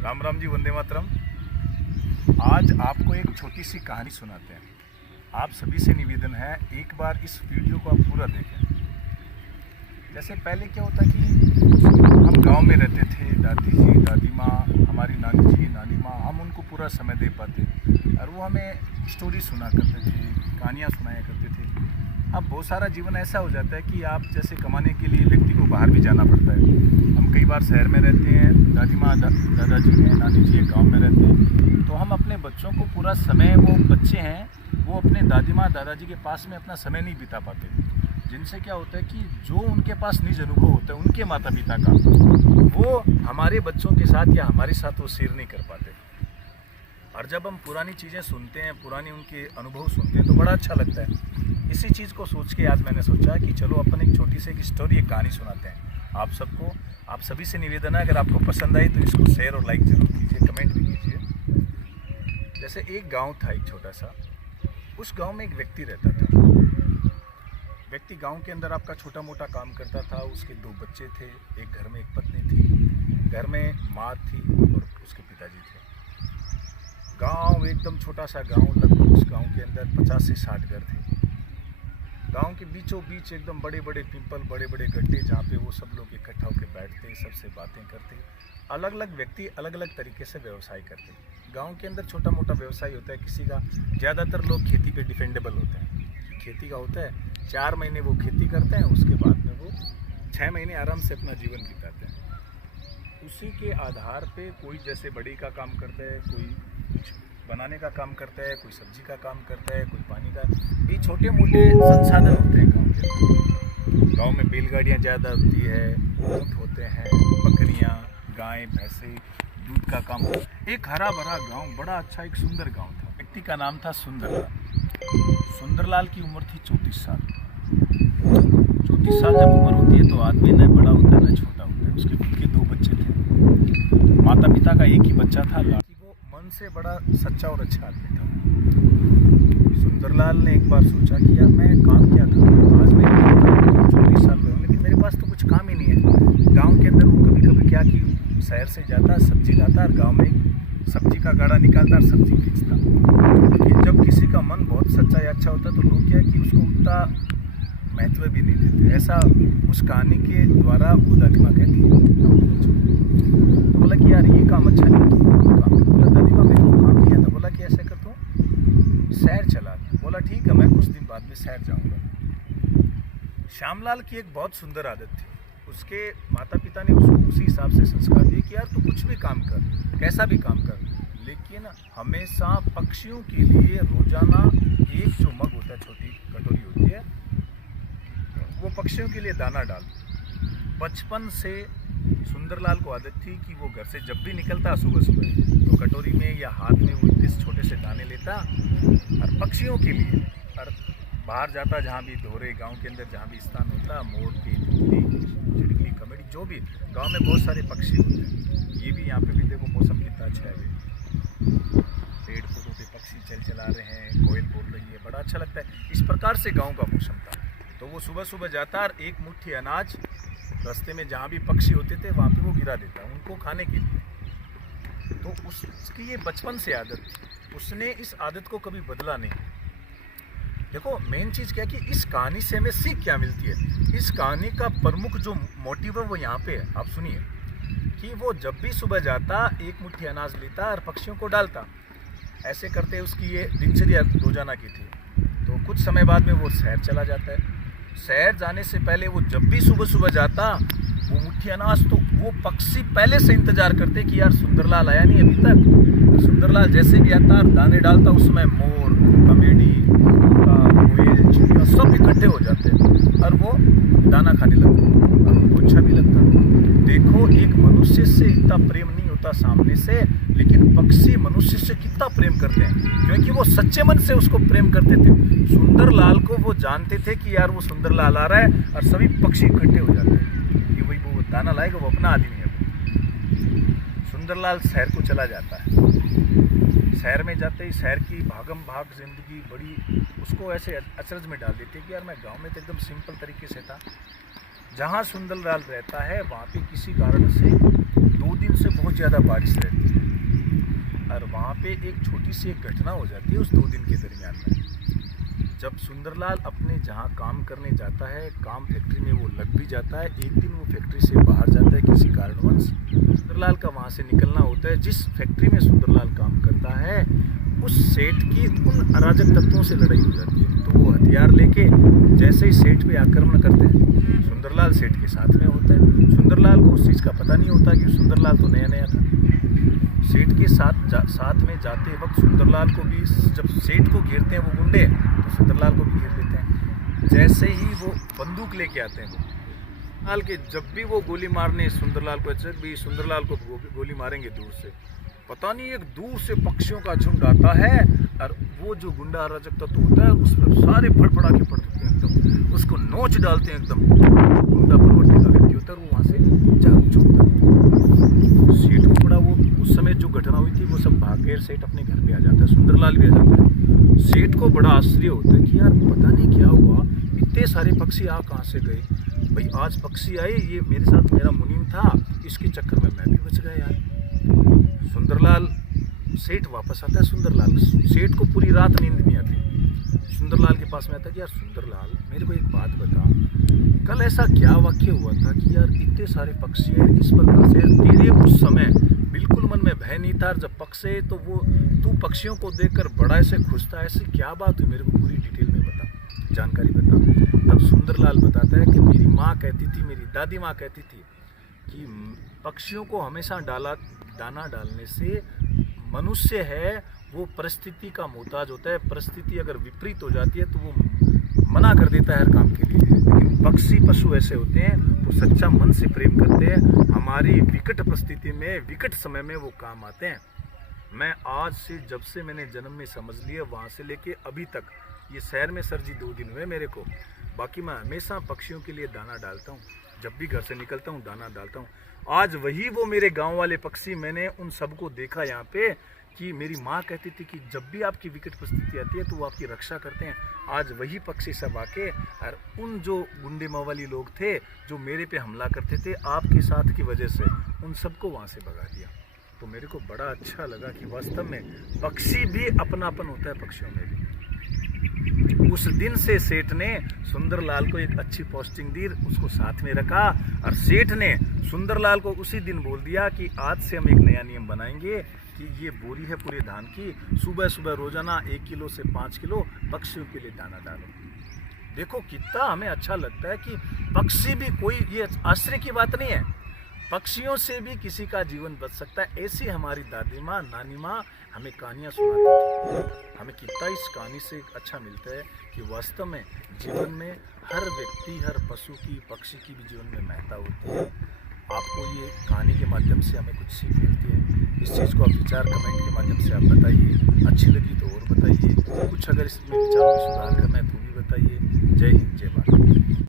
राम राम जी, वंदे मातरम। आज आपको एक छोटी सी कहानी सुनाते हैं। आप सभी से निवेदन है, एक बार इस वीडियो को आप पूरा देखें। जैसे पहले क्या होता कि हम गांव में रहते थे, दादी जी, दादी माँ, हमारी नानी जी, नानी माँ, हम उनको पूरा समय दे पाते और वो हमें स्टोरी सुना करते थे, कहानियाँ सुनाया करते थे। अब बहुत सारा जीवन ऐसा हो जाता है कि आप जैसे कमाने के लिए व्यक्ति को बाहर भी जाना पड़ता है। हम कई बार शहर में रहते हैं, दादी माँ, दादाजी हैं, नानी जी गांव में रहते हैं, तो हम अपने बच्चों को पूरा समय, वो बच्चे हैं वो अपने दादी माँ, दादाजी के पास में अपना समय नहीं बिता पाते, जिनसे क्या होता है कि जो उनके पास निज अनुभव होता है उनके माता पिता का, वो हमारे बच्चों के साथ या हमारे साथ वो शेयर नहीं कर पाते। और जब हम पुरानी चीज़ें सुनते हैं, पुरानी उनके अनुभव सुनते हैं तो बड़ा अच्छा लगता है। इसी चीज़ को सोच के आज मैंने सोचा कि चलो अपन एक छोटी सी एक स्टोरी, एक कहानी सुनाते हैं आप सबको। आप सभी से निवेदन है, अगर आपको पसंद आई तो इसको शेयर और लाइक जरूर कीजिए, कमेंट भी कीजिए। जैसे एक गांव था, एक छोटा सा। उस गांव में एक व्यक्ति रहता था। व्यक्ति गांव के अंदर आपका छोटा मोटा काम करता था। उसके 2 बच्चे थे, एक घर में एक पत्नी थी, घर में माँ थी और उसके पिताजी थे। गांव एकदम छोटा सा गांव, लगभग उस गांव के अंदर 50 से 60 घर थे। गांव के बीचों बीच एकदम बड़े बड़े पिंपल, बड़े बड़े गड्ढे, जहाँ पे वो सब लोग इकट्ठा होकर बैठते, सबसे बातें करते। अलग अलग व्यक्ति अलग अलग तरीके से व्यवसाय करते। गांव के अंदर छोटा मोटा व्यवसाय होता है किसी का। ज़्यादातर लोग खेती पे डिपेंडेबल होते हैं। खेती का होता है 4 महीने वो खेती करते हैं, उसके बाद में वो 6 महीने आराम से अपना जीवन बिताते हैं। उसी के आधार पे कोई जैसे बड़ी का काम करता है, कोई कुछ बनाने का काम करता है, कोई सब्जी का काम करता है, कोई पानी का। ये छोटे मोटे संसाधन होते हैं गांव के अंदर। गांव में बैलगाड़ियाँ ज़्यादा होती है, ऊँट होते हैं, बकरियाँ, गाय, भैंसे, दूध का काम। एक हरा भरा गांव, बड़ा अच्छा एक सुंदर गांव था। व्यक्ति का नाम था सुंदरलाल। सुंदरलाल की उम्र थी 34 साल। 34 साल जब उम्र होती है तो आदमी न बड़ा होता है न छोटा होता है। उसके खुद के 2 बच्चे थे, माता पिता का एक ही बच्चा था। वो मन से बड़ा सच्चा और अच्छा आदमी था। सुंदरलाल ने एक बार सोचा कि यार मैं काम क्या करूँ, आज मेरे 24 साल में हूँ लेकिन मेरे पास तो कुछ काम ही नहीं है। गाँव के अंदर वो कभी कभी क्या कि शहर से जाता, सब्जी लाता और गाँव में सब्जी का गाड़ा निकालता और सब्जी बेचता। लेकिन जब किसी का मन बहुत सच्चा या अच्छा होता तो लोग क्या कि उसको उतना महत्व भी नहीं देते। ऐसा उस कहानी के द्वारा वो दादी माँ कहती है। तो बोला कि यार ये काम अच्छा नहीं, काम। बोला दादी माँ मेरे को काम नहीं आता। बोला कि ऐसे करता हूँ, शहर चला। बोला ठीक है, मैं कुछ दिन बाद में शहर जाऊँगा। श्यामलाल की एक बहुत सुंदर आदत थी। उसके माता पिता ने उसको उसी हिसाब से संस्कार दिए कि यार तू कुछ भी काम कर, कैसा भी काम कर, लेकिन हमेशा पक्षियों के लिए रोजाना एक जो मग होता है, छोटी कटोरी होती है, वो पक्षियों के लिए दाना डाल। बचपन से सुंदरलाल को आदत थी कि वो घर से जब भी निकलता सुबह सुबह तो कटोरी में या हाथ में वो इतने छोटे से दाने लेता और पक्षियों के लिए, और बाहर जाता जहाँ भी दोहरे गांव के अंदर जहाँ भी स्थान होता, मोर की, चिड़कली, कमेड़ी, जो भी गांव में बहुत सारे पक्षी होते हैं। ये भी यहाँ पे भी देखो मौसम कितना अच्छा है, पेड़ पौधों पे पक्षी चल चला रहे हैं, कोयल बोल रही है, बड़ा अच्छा लगता है। इस प्रकार से गांव का मौसम था। तो वो सुबह सुबह जाता और एक मुट्ठी अनाज रास्ते में जहाँ भी पक्षी होते थे वहाँ पे वो गिरा देता उनको खाने के लिए। तो उसकी ये बचपन से आदत थी, उसने इस आदत को कभी बदला नहीं। देखो मेन चीज़ क्या है कि इस कहानी से हमें सीख क्या मिलती है। इस कहानी का प्रमुख जो मोटिव है वो यहाँ पे है, आप सुनिए कि वो जब भी सुबह जाता एक मुट्ठी अनाज लेता और पक्षियों को डालता। ऐसे करते उसकी ये दिनचर्या रोजाना की थी। तो कुछ समय बाद में वो शहर चला जाता है। शहर जाने से पहले वो जब भी सुबह सुबह जाता, वो मुट्ठी अनाज, तो वो पक्षी पहले से इंतजार करते कि यार सुंदरलाल आया नहीं अभी तक। सुंदरलाल जैसे भी आता और दाने डालता, उस समय मोर, कमेडी, कोयल, चिड़िया सब इकट्ठे हो जाते और वो दाना खाने लगते और उनको अच्छा भी लगता। देखो एक मनुष्य से इतना प्रेम नहीं होता सामने से, लेकिन पक्षी मनुष्य से कितना प्रेम करते हैं, क्योंकि वो सच्चे मन से उसको प्रेम करते थे। सुंदरलाल को वो जानते थे कि यार वो सुंदरलाल आ रहा है और सभी पक्षी इकट्ठे हो जाते हैं कि भाई वो दाना लाएगा, वो अपना आदमी है। सुंदरलाल शहर को चला जाता है। शहर में जाते ही शहर की भागम भाग जिंदगी बड़ी उसको ऐसे अचरज में डाल देती है कि यार मैं गांव में तो एकदम सिंपल तरीके से था। जहाँ सुंदरलाल रहता है वहाँ पे किसी कारण से 2 दिन से बहुत ज़्यादा बारिश रहती है। और वहाँ पे एक छोटी सी एक घटना हो जाती है उस 2 दिन के दरमियान में। जब सुंदरलाल अपने जहाँ काम करने जाता है, काम फैक्ट्री में वो लग भी जाता है, एक दिन वो फैक्ट्री से बाहर जाता है किसी कारणवश। सुंदरलाल का वहाँ से निकलना होता है। जिस फैक्ट्री में सुंदरलाल काम करता है उस सेठ की उन अराजक तत्वों से लड़ाई हो जाती है। तो वो हथियार लेके जैसे ही सेठ पे आक्रमण करते हैं, सुंदरलाल सेठ के साथ में होता है। सुंदरलाल को उस चीज़ का पता नहीं होता कि सुंदरलाल तो नया नया था। सेठ के साथ में जाते वक्त सुंदरलाल को भी, जब सेठ को घेरते हैं वो गुंडे, तो सुंदरलाल को भी घेर लेते हैं। जैसे ही वो बंदूक लेके आते हैं, सुंदरलाल के जब भी वो गोली मारने सुंदरलाल को, भी सुंदरलाल को गोली मारेंगे दूर से, पता नहीं एक दूर से पक्षियों का झुंड आता है और वो जो गुंडा अराजक तत्व होता है उस पर सारे फड़फड़ा के पड़ते हैं, एकदम उसको नोच डालते हैं। एकदम गुंडा प्रवृत्ति का व्यक्ति होता है, वो वहाँ से जाग छूटता है। सेठ को बड़ा, वो उस समय जो घटना हुई थी वो सब भाग गए, सेठ अपने घर पे आ जाता है, सुंदरलाल भी आ जाता है। सेठ को बड़ा आश्चर्य होता है कि यार पता नहीं क्या हुआ, इतने सारे पक्षी आ कहाँ से गए भाई। आज पक्षी आए, ये मेरे साथ मेरा मुनीम था, इसके चक्कर में मैं भी बच गया यार। सुंदरलाल, सेठ वापस आता है। सुंदरलाल, सेठ को पूरी रात नींद नहीं आती। सुंदरलाल के पास में आता है कि यार सुंदरलाल मेरे को एक बात बता, कल ऐसा क्या वाक्य हुआ था कि यार इतने सारे पक्षी हैं, इस प्रकार से तेरे उस समय बिल्कुल मन में भय नहीं था, जब पक्षी तो वो तू पक्षियों को देखकर बड़ा ऐसे खुश था, ऐसी क्या बात हुई, मेरे को पूरी डिटेल में बता, जानकारी बता। तब सुंदरलाल बताता है कि मेरी माँ कहती थी, मेरी दादी माँ कहती थी कि पक्षियों को हमेशा दाना डालने से मनुष्य है वो परिस्थिति का मोहताज होता है। परिस्थिति अगर विपरीत हो जाती है तो वो मना कर देता है हर काम के लिए। लेकिन पक्षी पशु ऐसे होते हैं, वो सच्चा मन से प्रेम करते हैं, हमारी विकट परिस्थिति में, विकट समय में वो काम आते हैं। मैं आज से, जब से मैंने जन्म में समझ लिया, वहाँ से लेके अभी तक, ये शहर में सर जी 2 दिन हुए मेरे को, बाकी मैं हमेशा पक्षियों के लिए दाना डालता हूँ। जब भी घर से निकलता हूँ दाना डालता हूँ। आज वही वो मेरे गांव वाले पक्षी, मैंने उन सबको देखा यहाँ पे कि मेरी माँ कहती थी कि जब भी आपकी विकट परिस्थिति आती है तो वो आपकी रक्षा करते हैं। आज वही पक्षी सब आके और उन जो गुंडे मवाली लोग थे जो मेरे पे हमला करते थे आपके साथ की वजह से, उन सबको वहाँ से भगा दिया। तो मेरे को बड़ा अच्छा लगा कि वास्तव में पक्षी भी अपनापन होता है पक्षियों में भी। उस दिन से सेठ ने सुंदरलाल को एक अच्छी पोस्टिंग दी, उसको साथ में रखा, और सेठ ने सुंदरलाल को उसी दिन बोल दिया कि आज से हम एक नया नियम बनाएंगे कि ये बोरी है पूरे धान की, सुबह सुबह रोजाना 1 किलो से 5 किलो पक्षियों के लिए दाना डालो। देखो कितना हमें अच्छा लगता है कि पक्षी भी, कोई ये आश्चर्य की बात नहीं है, पक्षियों से भी किसी का जीवन बच सकता है। ऐसी हमारी दादी माँ, नानी माँ हमें कहानियाँ सुनाती थी। हमें कितना इस कहानी से अच्छा मिलता है कि वास्तव में जीवन में हर व्यक्ति, हर पशु की, पक्षी की भी जीवन में महत्ता होती है। आपको ये कहानी के माध्यम से हमें कुछ सीख मिलती है। इस चीज़ को आप विचार कमेंट के माध्यम से आप बताइए, अच्छी लगी तो और बताइए, कुछ अगर इसमें विचारों में सुधार करना है तो भी बताइए। जय हिंद, जय भारत।